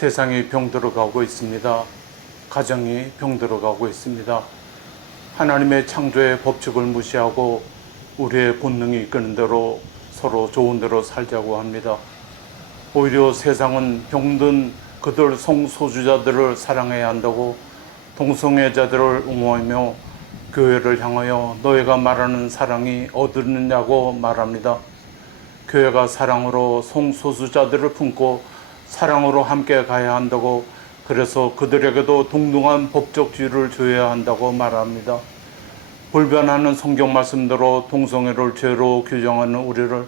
세상이 병들어가고 있습니다. 가정이 병들어가고 있습니다. 하나님의 창조의 법칙을 무시하고 우리의 본능이 이끄는 대로 서로 좋은 대로 살자고 합니다. 오히려 세상은 병든 그들 성소수자들을 사랑해야 한다고 동성애자들을 옹호하며 교회를 향하여 너희가 말하는 사랑이 어디느냐고 말합니다. 교회가 사랑으로 성소수자들을 품고 사랑으로 함께 가야 한다고, 그래서 그들에게도 동등한 법적 지위를 줘야 한다고 말합니다. 불변하는 성경 말씀대로 동성애를 죄로 규정하는 우리를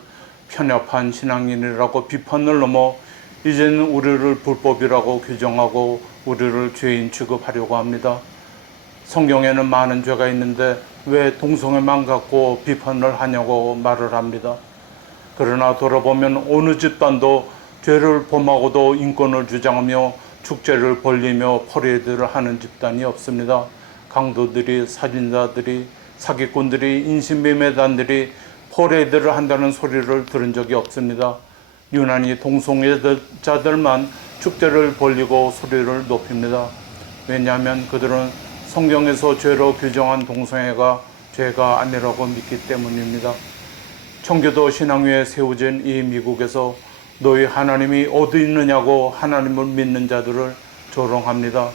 편협한 신앙인이라고 비판을 넘어 이제는 우리를 불법이라고 규정하고 우리를 죄인 취급하려고 합니다. 성경에는 많은 죄가 있는데 왜 동성애만 갖고 비판을 하냐고 말을 합니다. 그러나 돌아보면 어느 집단도 죄를 범하고도 인권을 주장하며 축제를 벌리며 퍼레이드를 하는 집단이 없습니다. 강도들이, 살인자들이, 사기꾼들이, 인신매매단들이 퍼레이드를 한다는 소리를 들은 적이 없습니다. 유난히 동성애자들만 축제를 벌리고 소리를 높입니다. 왜냐하면 그들은 성경에서 죄로 규정한 동성애가 죄가 아니라고 믿기 때문입니다. 청교도 신앙 위에 세워진 이 미국에서 너희 하나님이 어디 있느냐고 하나님을 믿는 자들을 조롱합니다.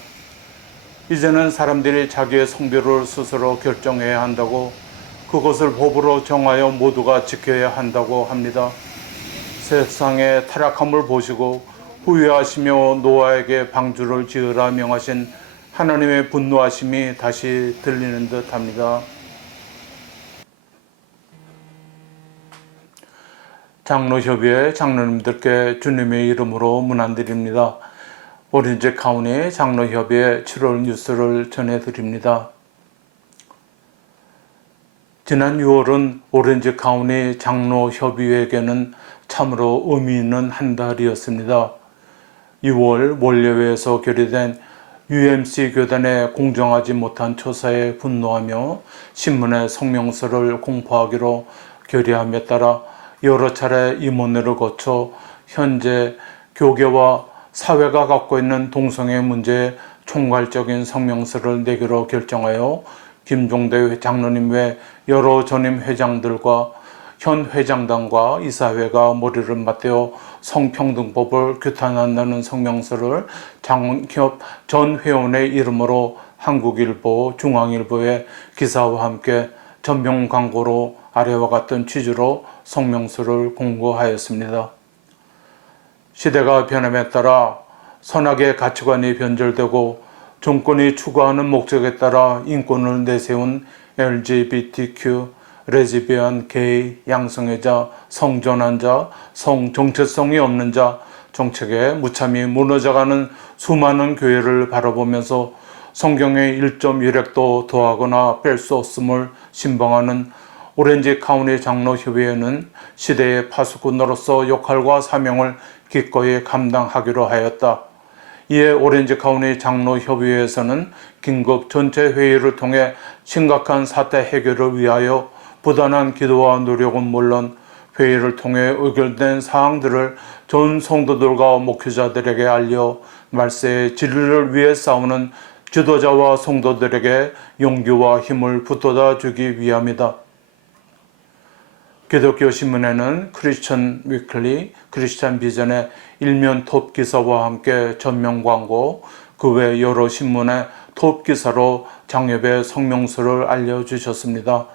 이제는 사람들이 자기의 성별을 스스로 결정해야 한다고, 그것을 법으로 정하여 모두가 지켜야 한다고 합니다. 세상의 타락함을 보시고 후회하시며 노아에게 방주를 지으라 명하신 하나님의 분노하심이 다시 들리는 듯 합니다. 장로협의회 장로님들께 주님의 이름으로 문안드립니다. 오렌지 카운티 장로협의회 7월 뉴스를 전해드립니다. 지난 6월은 오렌지 카운티 장로협의회에게는 참으로 의미 있는 한 달이었습니다. 6월 원례회에서 결의된 UMC 교단의 공정하지 못한 처사에 분노하며 신문에 성명서를 공포하기로 결의함에 따라 여러 차례 임원회를 거쳐 현재 교계와 사회가 갖고 있는 동성애 문제에 총괄적인 성명서를 내기로 결정하여 김종대 장로님 외 여러 전임 회장들과 현 회장단과 이사회가 머리를 맞대어 성평등법을 규탄한다는 성명서를 장협 전 회원의 이름으로 한국일보, 중앙일보의 기사와 함께 전면 광고로 아래와 같은 취지로 성명서를 공고하였습니다. 시대가 변함에 따라 선악의 가치관이 변절되고 정권이 추구하는 목적에 따라 인권을 내세운 LGBTQ, 레즈비언, 게이, 양성애자, 성전환자, 성정체성이 없는 자 정책에 무참히 무너져가는 수많은 교회를 바라보면서 성경의 1.1획도 더하거나 뺄 수 없음을 신봉하는 오렌지 카운티 장로협의회는 시대의 파수꾼으로서 역할과 사명을 기꺼이 감당하기로 하였다. 이에 오렌지 카운티 장로협의회에서는 긴급 전체 회의를 통해 심각한 사태 해결을 위하여 부단한 기도와 노력은 물론 회의를 통해 의결된 사항들을 전 성도들과 목회자들에게 알려 말세의 진리를 위해 싸우는 지도자와 성도들에게 용기와 힘을 북돋아 주기 위함이다. 기독교 신문에는 크리스천 위클리, 크리스천 비전의 일면 톱 기사와 함께 전면 광고, 그 외 여러 신문의 톱 기사로 장협의 성명서를 알려주셨습니다.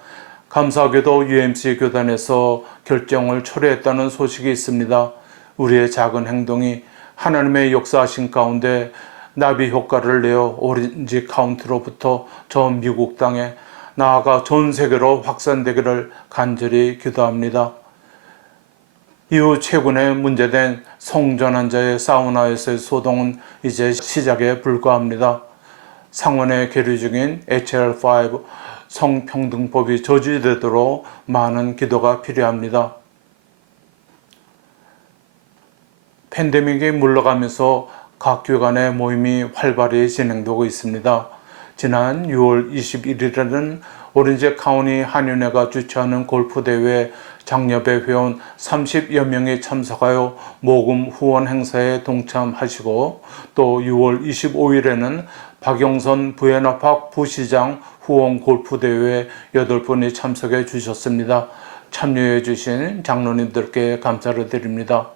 감사하게도 UMC 교단에서 결정을 철회했다는 소식이 있습니다. 우리의 작은 행동이 하나님의 역사하신 가운데 나비 효과를 내어 오렌지 카운티로부터 전 미국 땅에 나아가 전 세계로 확산되기를 간절히 기도합니다. 이후 최근에 문제된 성전환자의 사우나에서의 소동은 이제 시작에 불과합니다. 상원에 계류 중인 HR5 성평등법이 저지되도록 많은 기도가 필요합니다. 팬데믹이 물러가면서 각 교회 간의 모임이 활발히 진행되고 있습니다. 지난 6월 21일에는 오렌지 카운티 한인회가 주최하는 골프대회 장려배 회원 30여 명이 참석하여 모금 후원 행사에 동참하시고, 또 6월 25일에는 박영선 부에나팍 부시장 후원 골프대회에 8분이 참석해 주셨습니다. 참여해 주신 장로님들께 감사를 드립니다.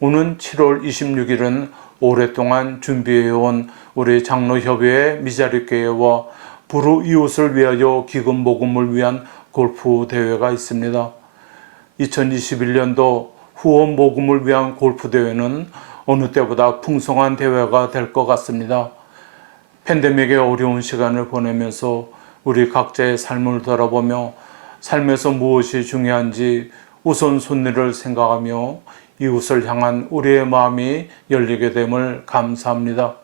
오는 7월 26일은 오랫동안 준비해온 우리 장로협의회 미자립교회와 불우 이웃을 위하여 기금 모금을 위한 골프 대회가 있습니다. 2021년도 후원 모금을 위한 골프 대회는 어느 때보다 풍성한 대회가 될 것 같습니다. 팬데믹의 어려운 시간을 보내면서 우리 각자의 삶을 돌아보며 삶에서 무엇이 중요한지 우선순위를 생각하며 이웃을 향한 우리의 마음이 열리게 됨을 감사합니다.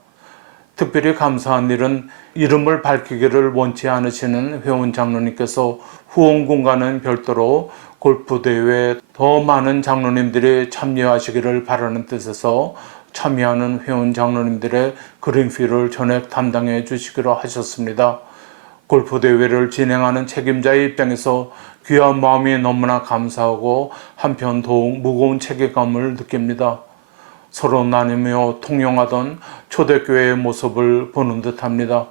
특별히 감사한 일은 이름을 밝히기를 원치 않으시는 회원 장로님께서 후원금과는 별도로 골프대회에 더 많은 장로님들이 참여하시기를 바라는 뜻에서 참여하는 회원 장로님들의 그린피를 전액 담당해 주시기로 하셨습니다. 골프대회를 진행하는 책임자의 입장에서 귀한 마음이 너무나 감사하고 한편 더욱 무거운 책임감을 느낍니다. 서로 나누며 통용하던 초대교회의 모습을 보는 듯합니다.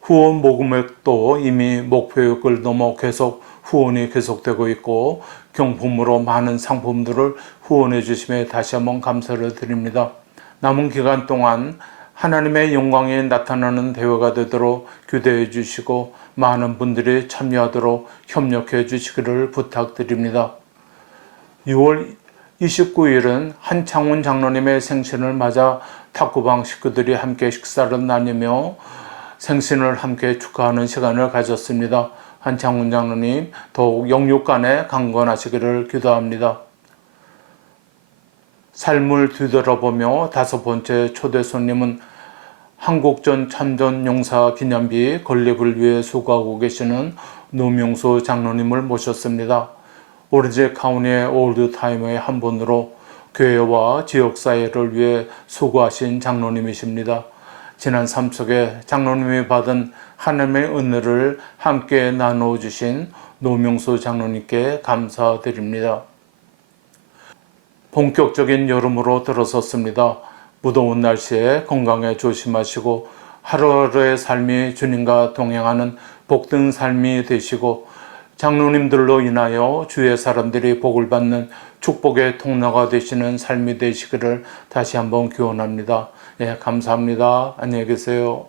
후원 모금액도 이미 목표액을 넘어 계속 후원이 계속되고 있고, 경품으로 많은 상품들을 후원해 주심에 다시 한번 감사를 드립니다. 남은 기간 동안 하나님의 영광이 나타나는 대회가 되도록 기도해 주시고 많은 분들이 참여하도록 협력해 주시기를 부탁드립니다. 6월 29일은 한창훈 장로님의 생신을 맞아 탁구방 식구들이 함께 식사를 나누며 생신을 함께 축하하는 시간을 가졌습니다. 한창훈 장로님 더욱 영육간에 강건하시기를 기도합니다. 삶을 뒤돌아보며 5번째 초대 손님은 한국전 참전용사 기념비 건립을 위해 수고하고 계시는 노명수 장로님을 모셨습니다. 오렌지 카운티의 올드타이머의 한 분으로 교회와 지역사회를 위해 수고하신 장로님이십니다. 지난 삶 속에 장로님이 받은 하나님의 은혜를 함께 나누어주신 노명수 장로님께 감사드립니다. 본격적인 여름으로 들어섰습니다. 무더운 날씨에 건강에 조심하시고 하루하루의 삶이 주님과 동행하는 복된 삶이 되시고, 장로님들로 인하여 주위의 사람들이 복을 받는 축복의 통로가 되시는 삶이 되시기를 다시 한번 기원합니다. 감사합니다. 안녕히 계세요.